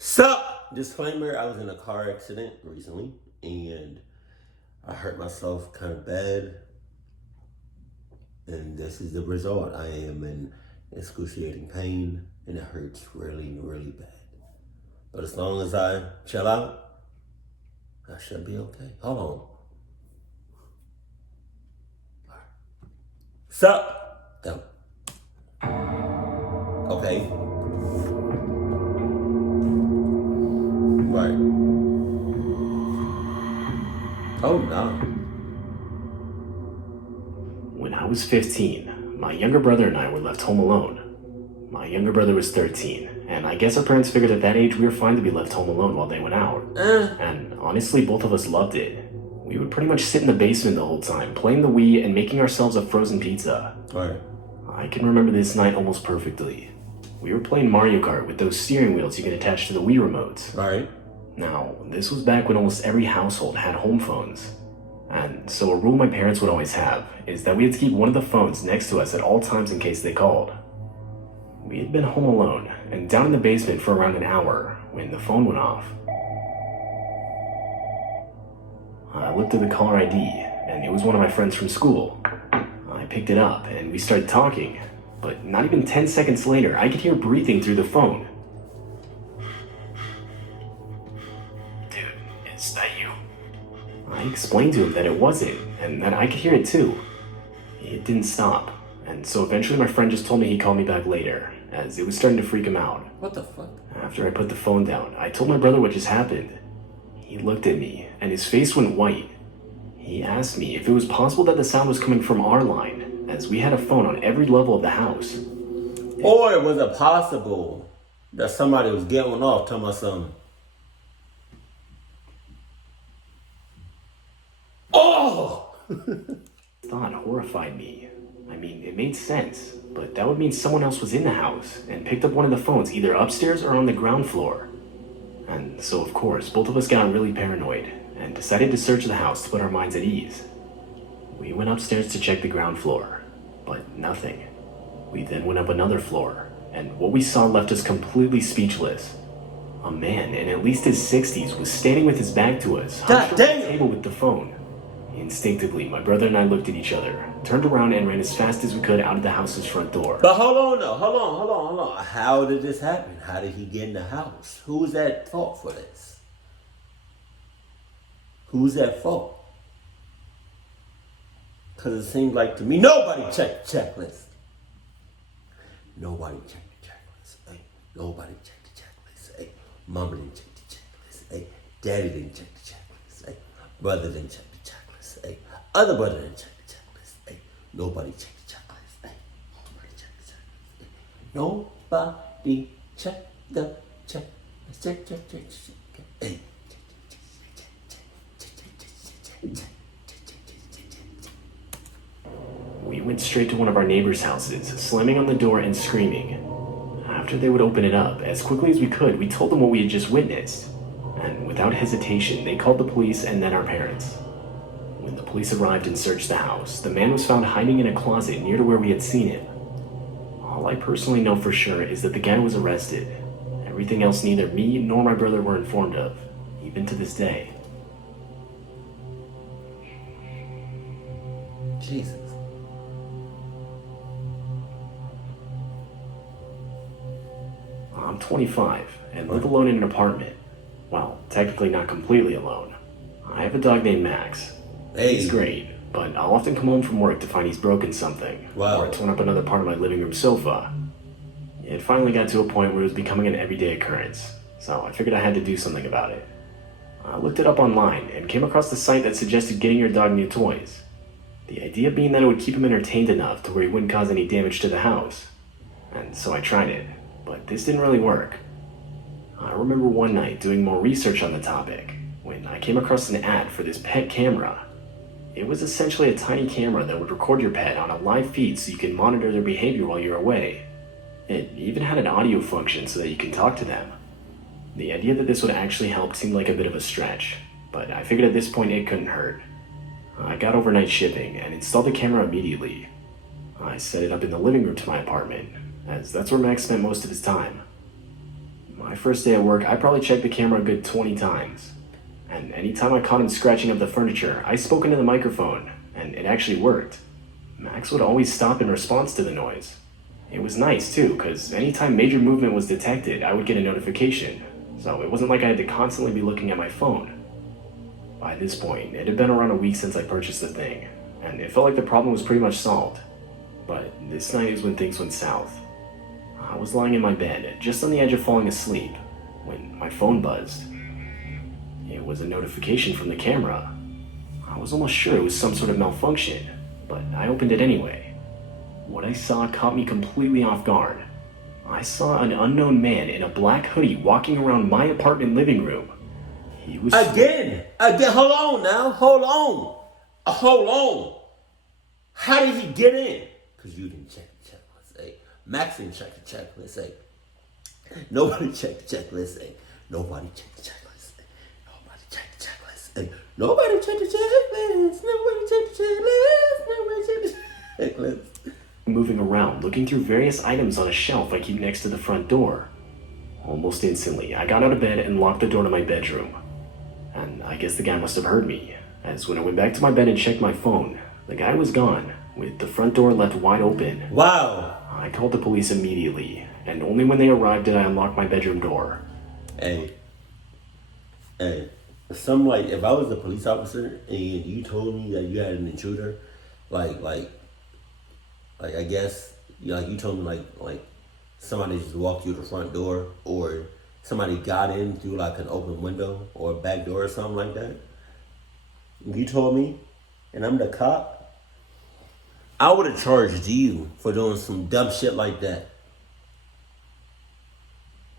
Sup! Disclaimer, I was in a car accident recently and I hurt myself kind of bad. And this is the result. I am in excruciating pain and it hurts really, really bad. But as long as I chill out, I should be okay. Hold on. Sup? Go. Okay. Right. Oh no. When I was 15, my younger brother and I were left home alone. My younger brother was 13, and I guess our parents figured at that age we were fine to be left home alone while they went out. And honestly, both of us loved it. We would pretty much sit in the basement the whole time, playing the Wii and making ourselves a frozen pizza. Right. I can remember this night almost perfectly. We were playing Mario Kart with those steering wheels you can attach to the Wii remotes. Right. Now, this was back when almost every household had home phones. And so a rule my parents would always have is that we had to keep one of the phones next to us at all times in case they called. We had been home alone and down in the basement for around an hour when the phone went off. I looked at the caller ID and it was one of my friends from school. I picked it up and we started talking, but not even 10 seconds later I could hear breathing through the phone. Dude, is that you? I explained to him that it wasn't, and that I could hear it too. It didn't stop, and so eventually my friend just told me he'd call me back later, as it was starting to freak him out. What the fuck? After I put the phone down, I told my brother what just happened. He looked at me, and his face went white. He asked me if it was possible that the sound was coming from our line, as we had a phone on every level of the house. Or was it possible that somebody was getting off talking about something? Oh! Thought horrified me. I mean, it made sense, but that would mean someone else was in the house and picked up one of the phones either upstairs or on the ground floor. And so, of course, both of us got really paranoid and decided to search the house to put our minds at ease. We went upstairs to check the ground floor, but nothing. We then went up another floor, and what we saw left us completely speechless. A man in at least his 60s was standing with his back to us, hunched over the table with the phone. Instinctively, my brother and I looked at each other, turned around and ran as fast as we could out of the house's front door. But hold on though, hold on. How did this happen? How did he get in the house? Who's at fault for this? Who's at fault? Because it seems like to me, nobody checked the checklist. Nobody checked the checklist. Hey, nobody checked the checklist. Hey, mama didn't check the checklist. Hey, daddy didn't check the checklist. Hey, brother didn't check the checklist. Hey, other brother didn't check the checklist. Hey, nobody checked the checklist. Hey, nobody checked the checklist. Hey, nobody checked the checklist. Check. Hey. We went straight to one of our neighbors' houses, slamming on the door and screaming. After they would open it up, as quickly as we could, we told them what we had just witnessed. And without hesitation, they called the police and then our parents. When the police arrived and searched the house, the man was found hiding in a closet near to where we had seen him. All I personally know for sure is that the guy was arrested. Everything else neither me nor my brother were informed of, even to this day. Jesus. I'm 25 and live alone in an apartment. Well, technically not completely alone. I have a dog named Max. Hey. He's great, but I'll often come home from work to find he's broken something, Wow. or torn up another part of my living room sofa. It finally got to a point where it was becoming an everyday occurrence, so I figured I had to do something about it. I looked it up online and came across the site that suggested getting your dog new toys. The idea being that it would keep him entertained enough to where he wouldn't cause any damage to the house. And so I tried it, but this didn't really work. I remember one night doing more research on the topic when I came across an ad for this pet camera. It was essentially a tiny camera that would record your pet on a live feed so you can monitor their behavior while you're away. It even had an audio function so that you can talk to them. The idea that this would actually help seemed like a bit of a stretch, but I figured at this point it couldn't hurt. I got overnight shipping and installed the camera immediately. I set it up in the living room to my apartment, as that's where Max spent most of his time. My first day at work, I probably checked the camera a good 20 times. And anytime I caught him scratching up the furniture, I spoke into the microphone, and it actually worked. Max would always stop in response to the noise. It was nice too, because anytime major movement was detected, I would get a notification, so it wasn't like I had to constantly be looking at my phone. By this point, it had been around a week since I purchased the thing, and it felt like the problem was pretty much solved. But this night is when things went south. I was lying in my bed, just on the edge of falling asleep, when my phone buzzed. It was a notification from the camera. I was almost sure it was some sort of malfunction, but I opened it anyway. What I saw caught me completely off guard. I saw an unknown man in a black hoodie walking around my apartment living room. He was... Again, hold on now, hold on. How did he get in? Because you didn't check the checklist, eh? Max didn't check the checklist, eh? Nobody checked the checklist, eh? Nobody checked the checklist, eh? Nobody checked the checklist, eh? Nobody checked the checklist, nobody checked the checklist, nobody checked the checklist. Moving around, looking through various items on a shelf I keep next to the front door. Almost instantly, I got out of bed and locked the door to my bedroom. And I guess the guy must have heard me, as when I went back to my bed and checked my phone, the guy was gone, with the front door left wide open. Wow. I called the police immediately, and only when they arrived did I unlock my bedroom door. Hey, if I was a police officer and you told me that you had an intruder, I guess, you told me like somebody just walked through the front door, or somebody got in through like an open window or a back door or something like that. You told me, and I'm the cop, I would have charged you for doing some dumb shit like that.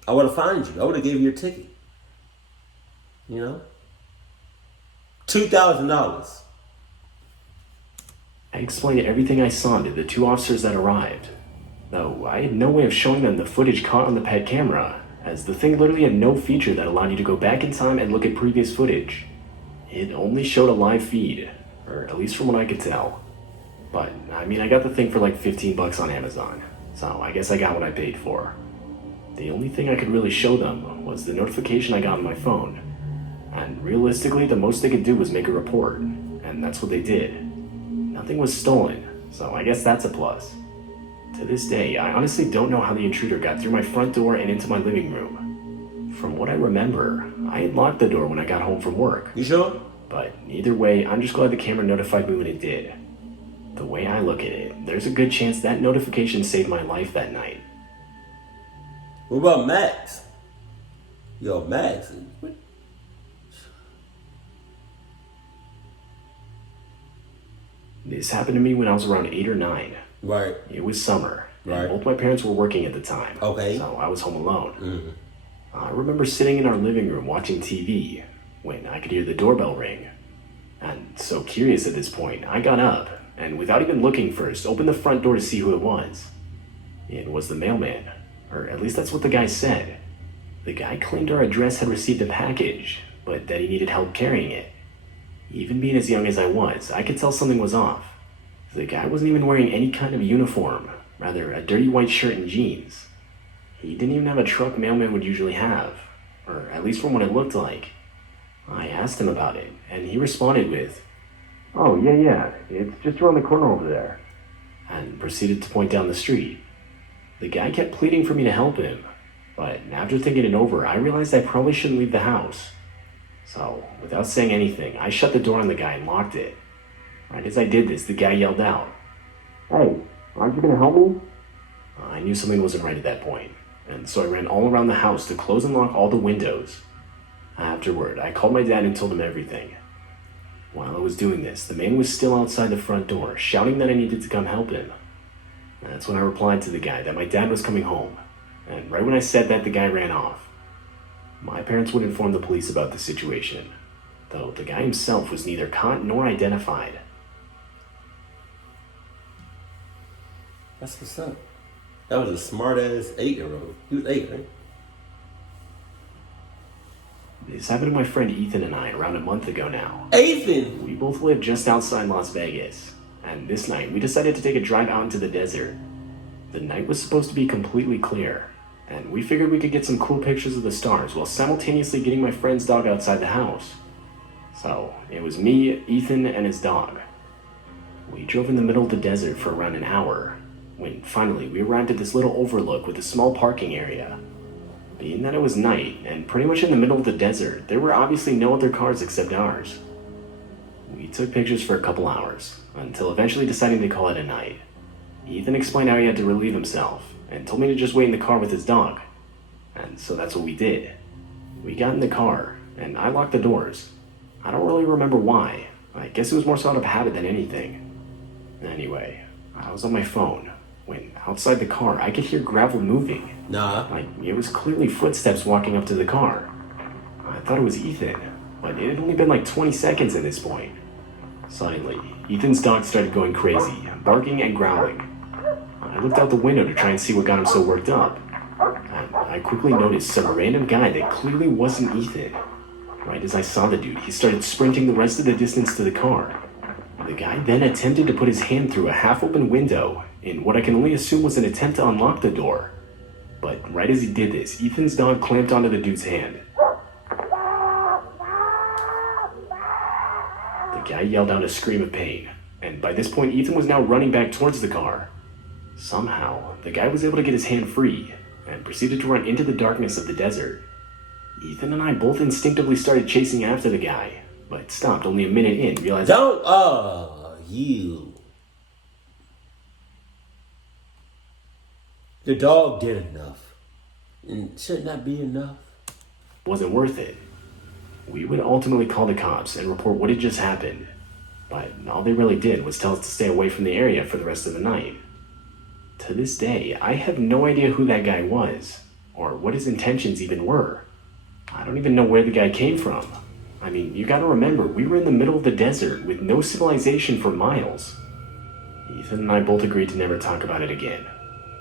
I would have fined you. I would have gave you a ticket. You know? $2,000. I explained everything I saw to the two officers that arrived, though I had no way of showing them the footage caught on the pet camera, as the thing literally had no feature that allowed you to go back in time and look at previous footage. It only showed a live feed, or at least from what I could tell. But, I mean, I got the thing for like $15 on Amazon, so I guess I got what I paid for. The only thing I could really show them was the notification I got on my phone, and realistically the most they could do was make a report, and that's what they did. Nothing was stolen, so I guess that's a plus. To this day, I honestly don't know how the intruder got through my front door and into my living room. From what I remember, I had locked the door when I got home from work. You sure? But either way, I'm just glad the camera notified me when it did. The way I look at it, there's a good chance that notification saved my life that night. What about Max? Yo, Max. What? This happened to me when I was around 8 or 9. Right. It was summer. Right. Both my parents were working at the time. Okay. So I was home alone. Mm-hmm. I remember sitting in our living room watching TV when I could hear the doorbell ring. And so curious at this point, I got up and without even looking first, opened the front door to see who it was. It was the mailman, or at least that's what the guy said. The guy claimed our address had received a package, but that he needed help carrying it. Even being as young as I was, I could tell something was off. The guy wasn't even wearing any kind of uniform, rather a dirty white shirt and jeans. He didn't even have a truck mailman would usually have, or at least from what it looked like. I asked him about it, and he responded with, "Oh, yeah, it's just around the corner over there," and proceeded to point down the street. The guy kept pleading for me to help him, but after thinking it over, I realized I probably shouldn't leave the house. So, without saying anything, I shut the door on the guy and locked it. Right as I did this, the guy yelled out, "Hey, aren't you gonna help me?" I knew something wasn't right at that point, and so I ran all around the house to close and lock all the windows. Afterward, I called my dad and told him everything. While I was doing this, the man was still outside the front door, shouting that I needed to come help him. That's when I replied to the guy that my dad was coming home, and right when I said that, the guy ran off. My parents would inform the police about the situation, though the guy himself was neither caught nor identified. That's what's up. That was a smart-ass 8-year-old. He was 8, right? This happened to my friend Ethan and I around a month ago now. Ethan! We both live just outside Las Vegas, and this night we decided to take a drive out into the desert. The night was supposed to be completely clear, and we figured we could get some cool pictures of the stars while simultaneously getting my friend's dog outside the house. So, it was me, Ethan, and his dog. We drove in the middle of the desert for around an hour, when finally we arrived at this little overlook with a small parking area. Being that it was night, and pretty much in the middle of the desert, there were obviously no other cars except ours. We took pictures for a couple hours, until eventually deciding to call it a night. Ethan explained how he had to relieve himself, and told me to just wait in the car with his dog. And so that's what we did. We got in the car, and I locked the doors. I don't really remember why. I guess it was more so out of habit than anything. Anyway, I was on my phone, when outside the car I could hear gravel moving. Nah. Like, it was clearly footsteps walking up to the car. I thought it was Ethan, but it had only been like 20 seconds at this point. Suddenly, Ethan's dog started going crazy, barking and growling. I looked out the window to try and see what got him so worked up, and I quickly noticed some random guy that clearly wasn't Ethan. Right as I saw the dude, he started sprinting the rest of the distance to the car. The guy then attempted to put his hand through a half-open window in what I can only assume was an attempt to unlock the door. But right as he did this, Ethan's dog clamped onto the dude's hand. The guy yelled out a scream of pain, and by this point Ethan was now running back towards the car. Somehow, the guy was able to get his hand free, and proceeded to run into the darkness of the desert. Ethan and I both instinctively started chasing after the guy, but stopped only a minute in, realizing— you. The dog did enough. And should not be enough. wasn't worth it. We would ultimately call the cops and report what had just happened, but all they really did was tell us to stay away from the area for the rest of the night. To this day, I have no idea who that guy was, or what his intentions even were. I don't even know where the guy came from. I mean, you gotta remember, we were in the middle of the desert with no civilization for miles. Ethan and I both agreed to never talk about it again.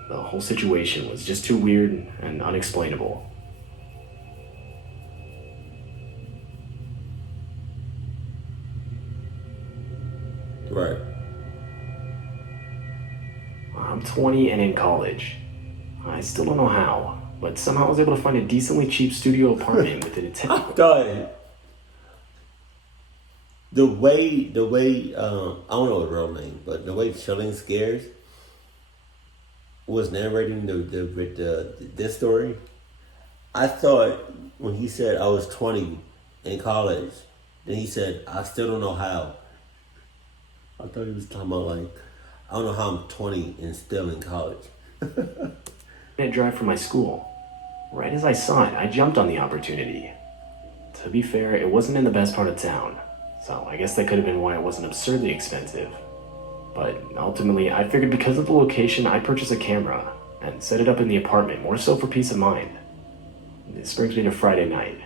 The whole situation was just too weird and unexplainable. Right. I'm 20 and in college. I still don't know how, but somehow I was able to find a decently cheap studio apartment with an attention. God. The way, I don't know his real name, but the way Chilling Scares was narrating this story, I thought when he said I was 20 in college, then he said, I still don't know how. I thought he was talking about like, I don't know how I'm 20 and still in college. I drive from my school. Right as I saw it, I jumped on the opportunity. To be fair, it wasn't in the best part of town, so I guess that could have been why it wasn't absurdly expensive. But ultimately, I figured because of the location, I'd purchase a camera and set it up in the apartment, more so for peace of mind. This brings me to Friday night.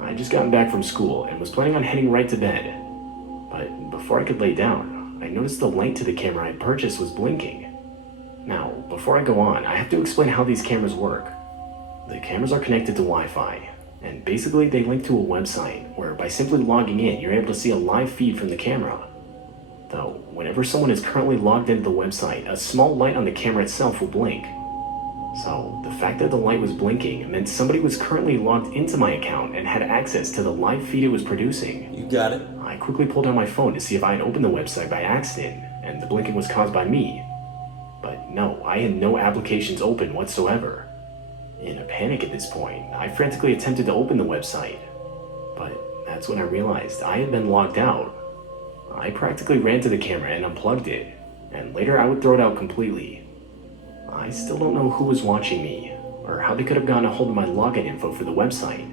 I'd just gotten back from school and was planning on heading right to bed. But before I could lay down, I noticed the light to the camera I purchased was blinking. Now, before I go on, I have to explain how these cameras work. The cameras are connected to Wi-Fi, and basically they link to a website where by simply logging in, you're able to see a live feed from the camera. Though, whenever someone is currently logged into the website, a small light on the camera itself will blink. So, the fact that the light was blinking meant somebody was currently logged into my account and had access to the live feed it was producing. You got it. I quickly pulled out my phone to see if I had opened the website by accident, and the blinking was caused by me. But no, I had no applications open whatsoever. In a panic at this point, I frantically attempted to open the website. But that's when I realized I had been logged out. I practically ran to the camera and unplugged it, and later I would throw it out completely. I still don't know who was watching me, or how they could have gotten a hold of my login info for the website.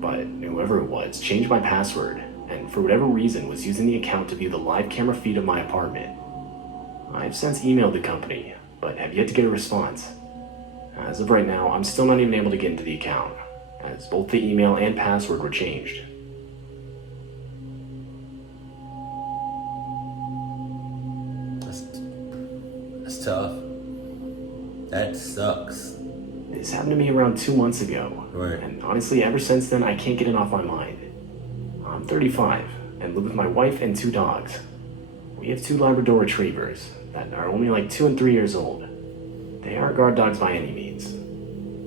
But whoever it was changed my password, and for whatever reason was using the account to view the live camera feed of my apartment. I've since emailed the company, but have yet to get a response. As of right now, I'm still not even able to get into the account, as both the email and password were changed. That's tough. That sucks. This happened to me around 2 months ago, Right. And honestly, ever since then, I can't get it off my mind. I'm 35 and live with my wife and 2 dogs. We have 2 Labrador retrievers that are only like 2 and 3 years old. They aren't guard dogs by any means.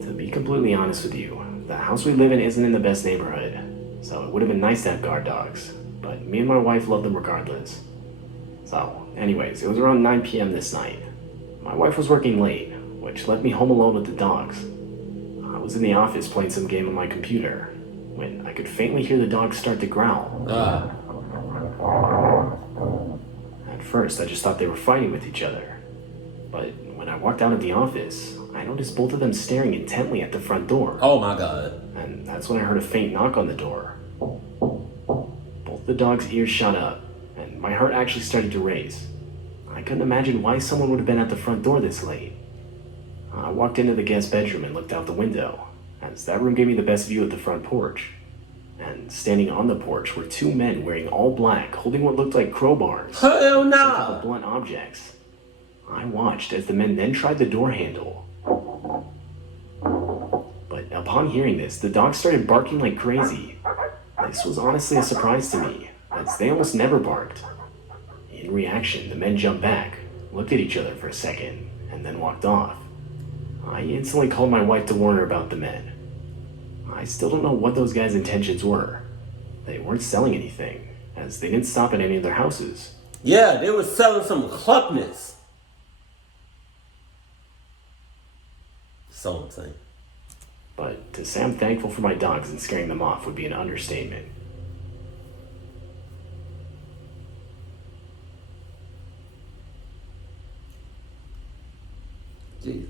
To To be completely honest with you, the house we live in isn't in the best neighborhood, so it would have been nice to have guard dogs, but me and my wife love them regardless. So, anyways, it was around 9 p.m. this night. My wife was working late, which left me home alone with the dogs. I was in the office playing some game on my computer, when I could faintly hear the dogs start to growl. At first, I just thought they were fighting with each other. But when I walked out of the office, I noticed both of them staring intently at the front door. Oh my God. And that's when I heard a faint knock on the door. Both the dogs' ears shot up, and my heart actually started to race. I couldn't imagine why someone would have been at the front door this late. I walked into the guest bedroom and looked out the window, as that room gave me the best view of the front porch. And standing on the porch were two men wearing all black, holding what looked like crowbars. Hell no! Some type of blunt objects. I watched as the men then tried the door handle. But upon hearing this, the dogs started barking like crazy. This was honestly a surprise to me, as they almost never barked. In reaction, the men jumped back, looked at each other for a second, and then walked off. I instantly called my wife to warn her about the men. I still don't know what those guys' intentions were. They weren't selling anything, as they didn't stop at any of their houses. Yeah, they were selling some clubness. So I'm saying. But to say I'm thankful for my dogs and scaring them off would be an understatement. Jesus.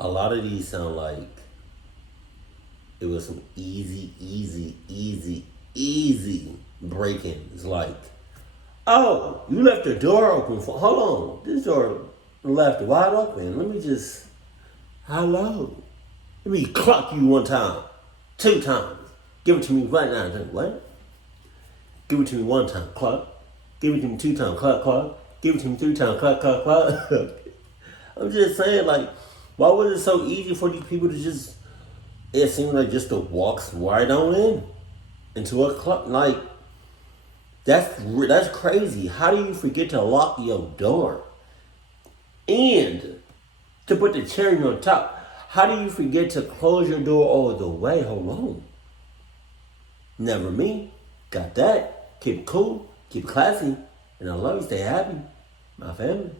A lot of these sound like it was some easy break-ins. Like, oh, you left the door open for, hold on, this door left wide open. Let me just, hello. Let me clock you one time, 2 times. Give it to me right now. What? Give it to me 1 time, clock. Give it to me 2 times, clock. Give it to me 3 times, clock. I'm just saying, like, why was it so easy for these people to just, it seemed like just to walk right on into a club? Like, that's crazy. How do you forget to lock your door? And to put the cherry on top, how do you forget to close your door all the way? Hold on. Never me. Got that. Keep it cool. Keep it classy. And I love you. Stay happy. My family.